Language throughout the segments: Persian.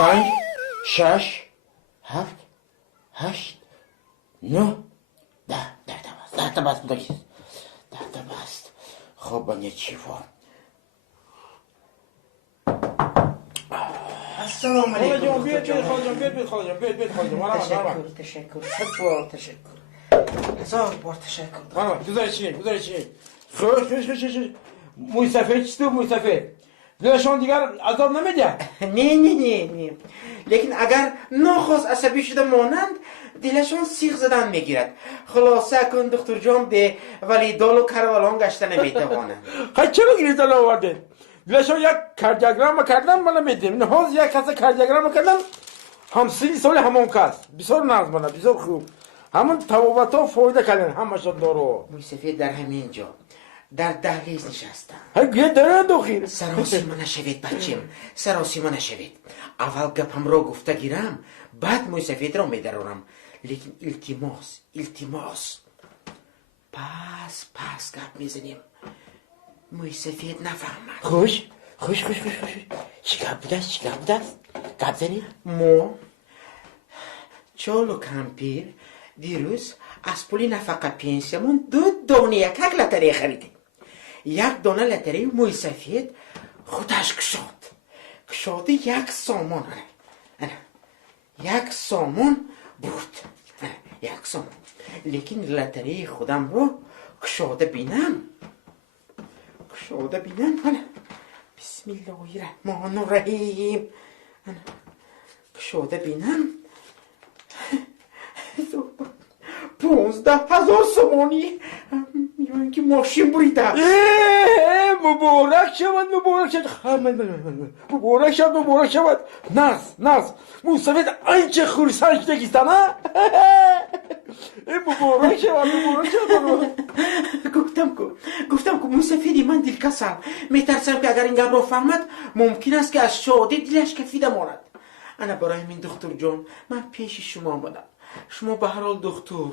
5 6 7 8 9 10 تا بست بوده 10 تا بست. خب بانه چیفا. السلام علیکم. بیاد خاله جان تشکر. تشکر. هزار بار تشکر. گذاری خوش. موی سفید چیست موی سفید؟ دلشان دیگر عذاب نمیده؟ نه. لیکن اگر ناخواست عصبی شده مانند دلشان سیخ زدن میگیرد. خلاصه کن دکتر جان به ولی دال و کرولان گشته نمیتوانند. خیلی چرا گریزال آورده؟ دلشان یک کاردیوگرام کردن من نمیدیم. نهاز یک کس کاردیوگرام کردن همسینی سال همون کس. بسیار نازمانه بسیار خوب. همون توابط ها فایده کردن همشان دارو. موی سفید در همین جا در دهلیز نشستم. گیه داره دخیر. سراسیمه نشوید بچیم، سراسیمه نشوید. اول گپم را گفته گیرم بعد موی سفید را میدرارم. لیکن التماس پس گپ میزنیم موی سفید نفهمد. خوش چی گپ بوده است گپ زنید. ما چالو کمپیر دیروز از پولی نفقه پنسیمون 2 دانه یک لتری خریدیم. یک دانه لتری موی سفید خودش کشاد 1 سامان. یک سامان بود. 1 سامان. لیکن لتری خودم رو کشاده بینم. بسم الله الرحمن الرحیم. کشاده بینم 15,000 سامانی. میگن که ماشین بریده. مبارک شود. ناز موسفید اینچه خورسنش نگیستن ها. مبارک شود. گفتم که موسفیدی من دلکسم. میترسم که اگر این گپ را فهمد ممکن است که از شادی دلش کفیده ماند. انا برای من دکتر جان من پیش شما آمدم. شما به هر حال دکتر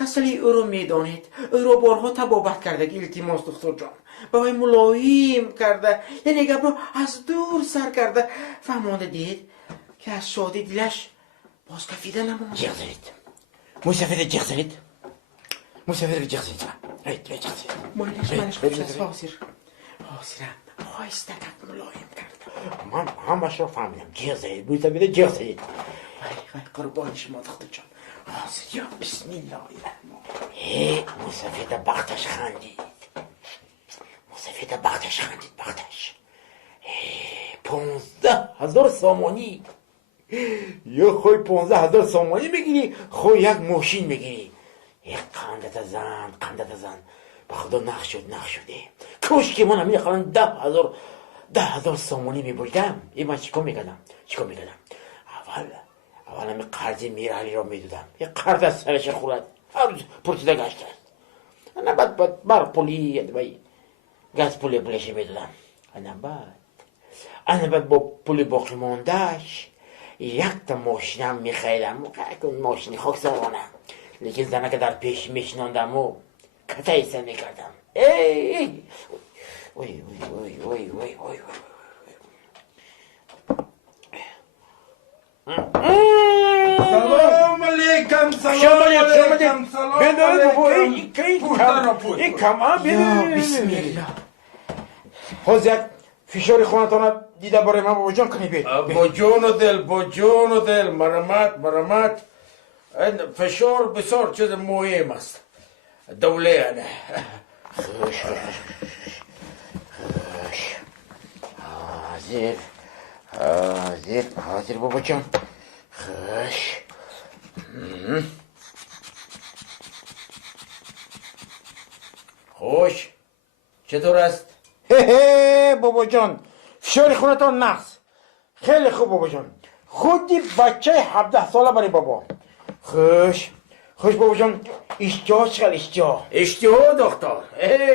کسلی او رو میدانید. او رو بارها تبابت کرده که التماس دکتر جان با ملایم کرده. یعنی گپ رو از دور سر کرده. فهمانده دید که از شادی دلش باز کفیده نماند. جیغ زنید موسفید جیغ زنید. مالش خوش است حاضرم خواهسته گپ ملایم کرده. من همش رو فهمیدم. جیغ زنید موسفید جیغ زنید. قربان شما دکتر جان. حاضر یا بسم الله الرحمن. موسفید بختش خندید. 15,000 سامانی. یا خوی 15,000 سامانی میگیری خوی یک ماشین میگیری. یک قندت زن به خدا نقش شده. کاش که من همین خلان 10,000 سامانی میبریدم. این من چیکار میکردم اول همین قرض میرحلی را میدودم. یک قرض از سرش خورد هر روز پرسیده گشته. انا بعد بر پولی گاز پولی بلشه میدودم. انا بعد با پولی باقی موندهش یک تا ماشینم میخریدم. ماشینی خاک سوارانه. لیکن زنه که در پیش میشناندم و کتایی سر میکردم. وای سلام علیکم. این کم بسم الله. حاضر یک فشار خونتانه دیده برای من بابا جان کنی بید. با جون و دل مرمت. فشار بسیار چیز مهم است. دوله نه. خوش حاضر بابا جان. خوش چطور است؟ بابا جان فشار خونتان نقص. خیلی خوب بابا جان. خودی بچه 17 ساله برای بابا. خوش بابا جان. اشتها چقدر اشتها دختر.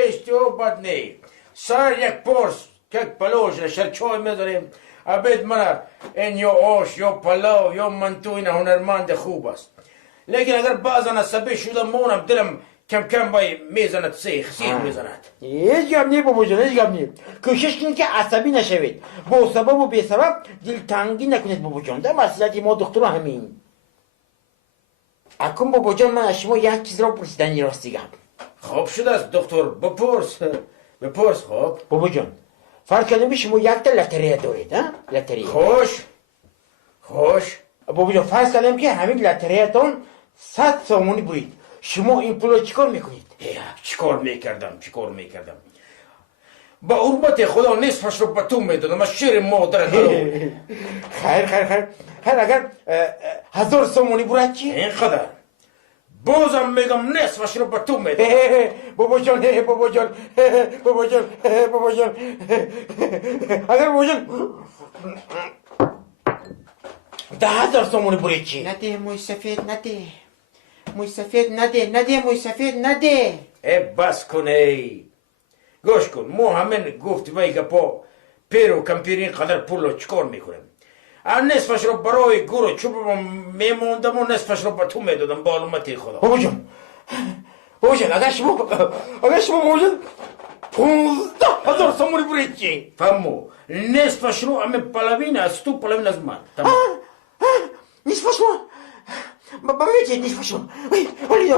اشتها بد نی. سر یک پرس که پلوش نشر چای میذاریم. عبید منه این یا آش یا پلاو یا منتو این هنرمند خوب است. لیکن اگر بعضا عصبی شده مونم دلم کم کم بای میزند سیخ میزند. هیچ گپ نی بابا جان، هیچ گپ نی. کوشش کنید که عصبی نشوید. با سبب و بی سبب دلتنگی نکنید بابا جان. در مسئلت ما دکتر همین. اکنون بابا جان من از شما یک چیز را پرسیدنی راستی گپ. خوب شده است دکتر، بپرس خوب. بابا جان فرض کردیم شما یک تا لتریه دارید ها؟ لتریه. خوش. بابا جان فرض کردیم که همین لتریه تون 100 سومونی برید. شما این پول چیکار میکنید؟ چیکار میکردم با حرمت خدا نصفش رو به تو میدادم، از شیر مادرت. خیر اگر 1000 سومونی برد چی؟ اینقدر بازم میگم نصفش رو به تو میدم. بابا جان اگر بابا جان ده 1000 سومونی برد چی؟ نده موی سفید نده. موی سفید نده. بس کن گوش کن، ما همین گفت وی گپا پیر و کمپیر قدر پول رو چکار میکنیم. نصفش رو برای گور و چوب میموندم و نصفش رو به تو میدادم با علومتی خدا. بابا جان اگر شما بابا جان 15,000 سومونی برید چی؟ فهمو نصفش رو همه پلوین از تو پلوین از من. تمام. نصفش رو با میتید نصفش رو ولی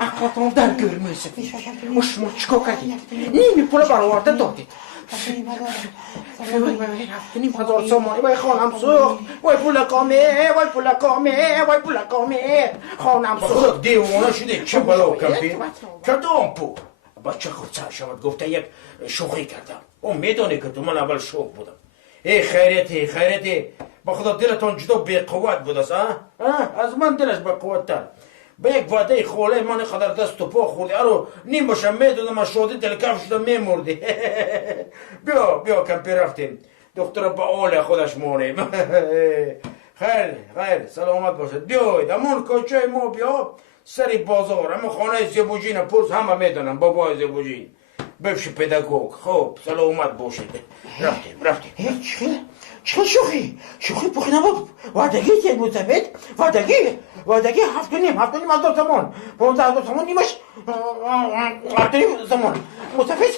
اخواتم در گور موی سفید. و شما چیکار کردید؟ نیمی پول برآورده دادید. رفتیم 1000 سومانی. وای خانم سوخت. وای پول کامه. خانم خدا سوخت. دیوانه شده چه بلا و کمپیر کدام پول؟ بچه خودسر شود گفته یک شوخی کردم. اون میدونه که تو من اول شوخ بودم. خیرتی با خدا دلتون جدا بی قوت بود است. از من دلش با قوت تر. به یک وعده خوله من قدر دست و پا خوردی ارو نیم باشم میدونم از شادی دلکف شده میمردی. بیا کمپیر رفتیم دکتر با آل خودش مانیم. خیر سلامت باشد. بیاید امون کوچه ما بیا سری بازار همه خانه زیبوجین پرس همه میدونم بابای زیبوجین بفش پداگوگ. خوب سلامت باشید. رفتیم. چه شوخی پخی نبود. وعدگی تید متفید وعدگی 7,500 تومان 15,000 تومان نیمش 7,500 تومان متفید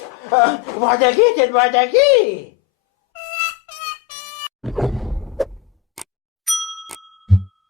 وعدگی تید